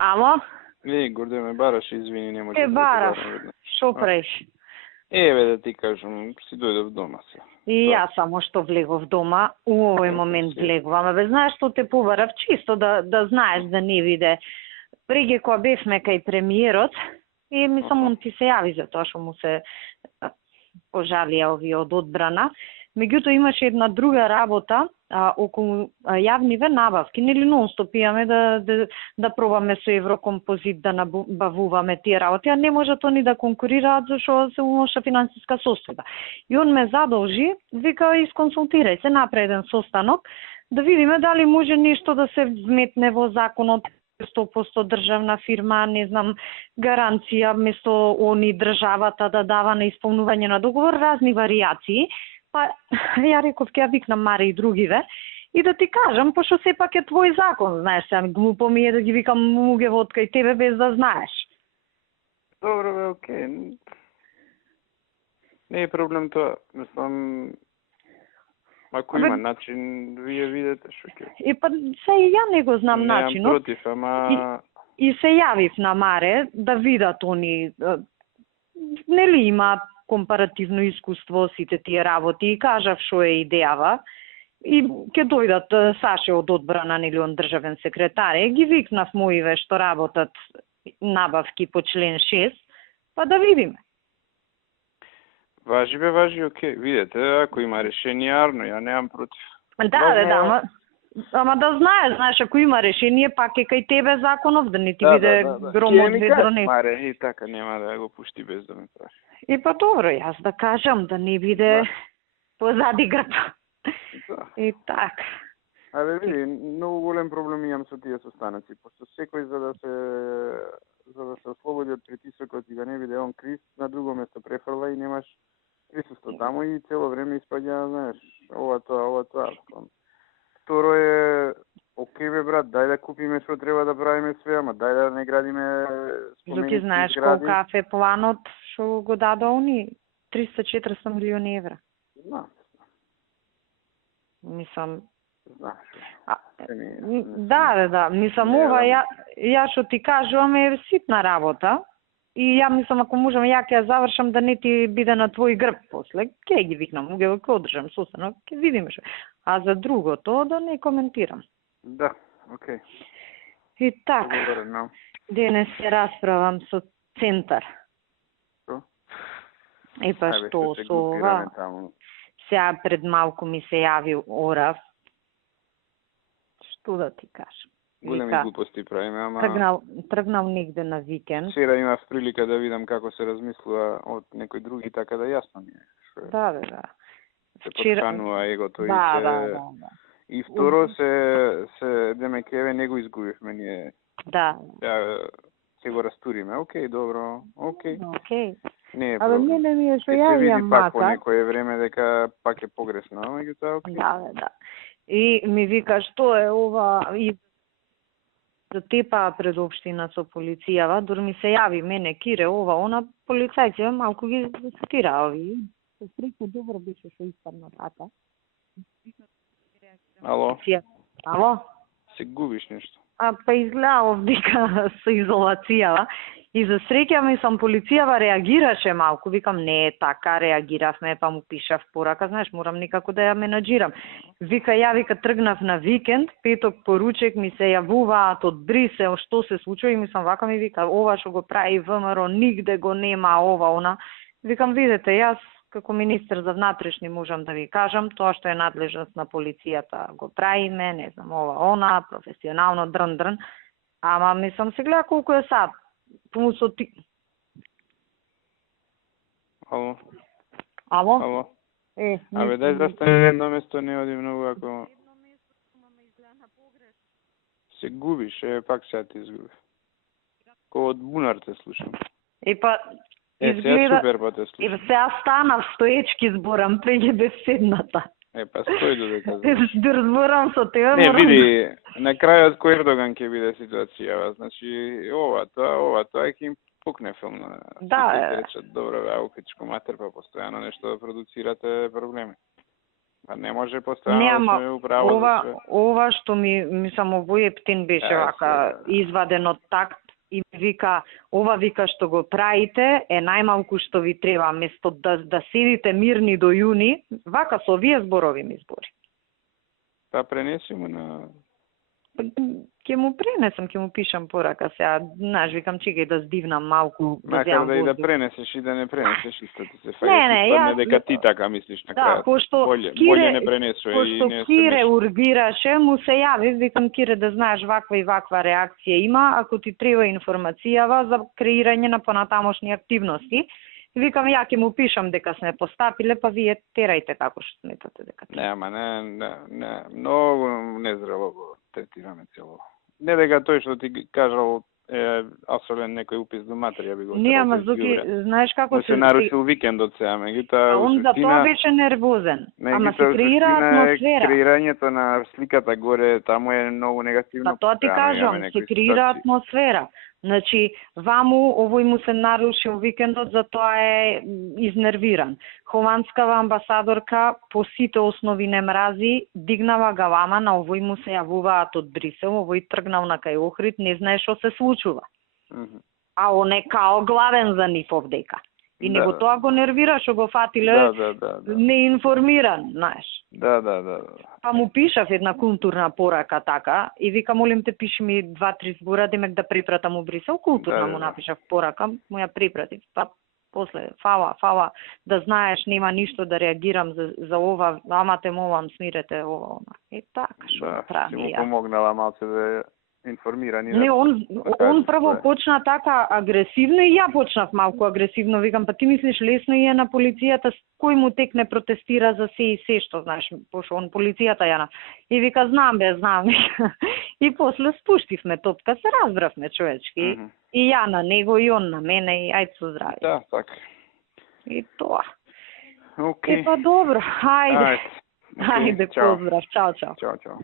Ало? Горде ме бараш, извини, не може да Бараш, те барам. шо правиш? Еве да ти кажам, си дојдов дома се. И јас само што влегов дома, у овој момент влегов. Ама бе, знаеш што те побарав, чисто да знаеш да не виде. Преги кога бевме кај премиерот, и мислам, он ти се јави за тоа што му се пожалија овие од одбрана. Меѓутоа имаше една друга работа околу јавниве набавки, нели нон-стоп имаме да пробаме со Еврокомпозит да набавуваме тие работи, а не можат они да конкурираат зашто се лоша финансиска состојба. И он ме задолжи, вика исконсултирај се, направи еден состанок, да видиме дали може нешто да се вметне во законот, 100% државна фирма, не знам, гаранција место они државата да дава на исполнување на договор, разни варијации. Па ја реков ќе ја викнам Маре и другиве и да ти кажам, пошто сепак е твој закон, знаеш, сега глупо ми е да ги викам мугево од кај тебе без да знаеш. Добро бе, окей. Не е проблем тоа, мислам, ако има начин, вие видите што ќе. И па се и ја не го знам начинот. Немам против, ама и се јавив на Маре да видат они нели има компаративно искуство сите тие работи и кажав што е идејава и ќе дојдат Саше од одбрана нели он државен секретар. Ги викнав моиве што работат набавки по член 6, па да видиме. Важи бе, важи, окей. Видете, ако има решение, арно, ја немам против. Да, ама да знаеш, ако има решение, пак е кај тебе законов, да не ти биде гром од ведроне. Маре, и така нема да го пушти без да ме прави. И па добро, јас да кажам, да не биде позади грб. И така. Абе, види, многу голем проблем имам со тие состаноци, пошто секој за да се ослободи од притисокот и да не биде он криз, на друго место префрла и немаш присуство таму и цело време испаѓа, знаеш, ова тоа. Второ е, окей бе брат, дај да купиме што треба да правиме све, ама дај да не градиме споменици. Доки знаеш колкав е планот што го даде они 300-400 милиони евра. Мислам, да, мислам ова ја што ти кажувам е ситна работа и ја мислам ако можам ја ќе ја завршам да не ти биде на твој грб после, ќе ги викнам, ќе одржам состанок, ќе видиме што. А за другото да не коментирам. Да, окей. И така, денес се расправам со Центар. Што? И па што со ова? Сега пред малку ми се јави Орав. Што да ти кажам? Големи глупости правиме, ама тргнал негде на викенд. Сера имав прилика да видам како се размислува од некои други, така да јасно ми е. Да. Се подканува егото да. И второ се демекеве не го изгубивме ние. Да. Ќе го растуриме. Окей, добро. Окей. Не е абе, не ми е што ја види пак по некое време дека пак е погресно, меѓутоа окей. Да. И ми вика што е ова и за тепа пред општина со полицијава, дури ми се јави мене Кире ова, она полицајци малку ги засетира ови. Се среќа добро беше што испадна така. Ало? Се губиш нешто. Па изгледа овдека со изолацијава. И за среќа мислам полицијава реагираше малку, викам не е така, реагиравме, па му пишав порака, знаеш, морам некако да ја менаџирам. Вика тргнав на викенд, петок поручек ми се јавуваат од Брисел, што се случува и мислам вака ми вика, ова што го прави ВМРО, нигде го нема ова, она. Викам видете, јас како министер за внатрешни можам да ви кажам, тоа што е надлежност на полицијата го правиме, не знам, ова, она, професионално, дрн, ама мислам се гледа колку е сад. Помусо ти. Ало? Абе, дај застани едно место, не оди многу, ако се губиш, пак сега ти изгубиш. Ко од бунар те слушам. Изгледа... супер па те слушам. Сега станав стоечки зборам, преќе бе седната. Па стој додека. Зборам со тебе. Не, види, на крајот кој Ердоган ќе биде ситуацијава. Значи, ова тоа ќе им пукне филм. Да. Речат, добро, аукичко матер, па постојано нешто да продуцирате проблеми. Па не може постојано Нема, да се управа за све. ова што мислам овој ептин беше вака изваден од такт и вика, ова вика што го правите е најмалку што ви треба, место да седите мирни до јуни, вака со овие зборови ми збори. Па пренеси му на... Ќе му пренесам, ќе му пишам порака сега, знаеш, викам чекај да здивнам малку. Макар да и да пренесеш и да не пренесеш, исто ти се фаќа. Не, јас... дека ти така мислиш на да, крајот. пошто Боле не пренесува и пошто не Кире ургираше, му се јави, викам Кире да знаеш ваква и ваква реакција има, ако ти треба информацијава за креирање на понатамошни активности. И викам ја ќе му пишам дека сме постапиле, па вие терајте како што сметате дека треба. Не, ама не, многу нездраво го третираме цело. Не дека тој што ти кажал е асолен некој упис до материја би го. Не, ама Зоки, знаеш како се нарушил викендот сега, меѓутоа он за тоа беше нервозен. Ама се креира атмосфера. Креирањето на сликата горе таму е многу негативно. Па тоа ти кажам, се креира атмосфера. Значи, ваму овој му се нарушил викендот, затоа е изнервиран. Хованскава амбасадорка по сите основи не мрази, дигнава галама, на овој му се јавуваат од Брисел, овој тргнал на кај Охрид, не знае што се случува. А он е као главен за нив овдека. И него тоа го нервира, што го фатиле неинформиран, знаеш. Да. Па му пишав една културна порака така и вика молим те пиши ми 2-3 збора демек да препратам у Брисел, културна му напишав порака, му ја препратив. Па после фала да знаеш нема ништо да реагирам за ова, ама те молам смирете ова. И така што прави. Си му помогнала малце да информирани. Не, он прво почна така агресивно и ја почнав малку агресивно. Викам, па ти мислиш лесно и е на полицијата, кој му текне протестира за се и се, што знаеш, пошо он полицијата јана. И вика, знам. И после спуштивме топка, се разбравме човечки. И ја на него, и он на мене, и ајде со здраве. Да, така. И тоа. Окей. Па добро, хајде. Хајде, поздрав, чао. Чао.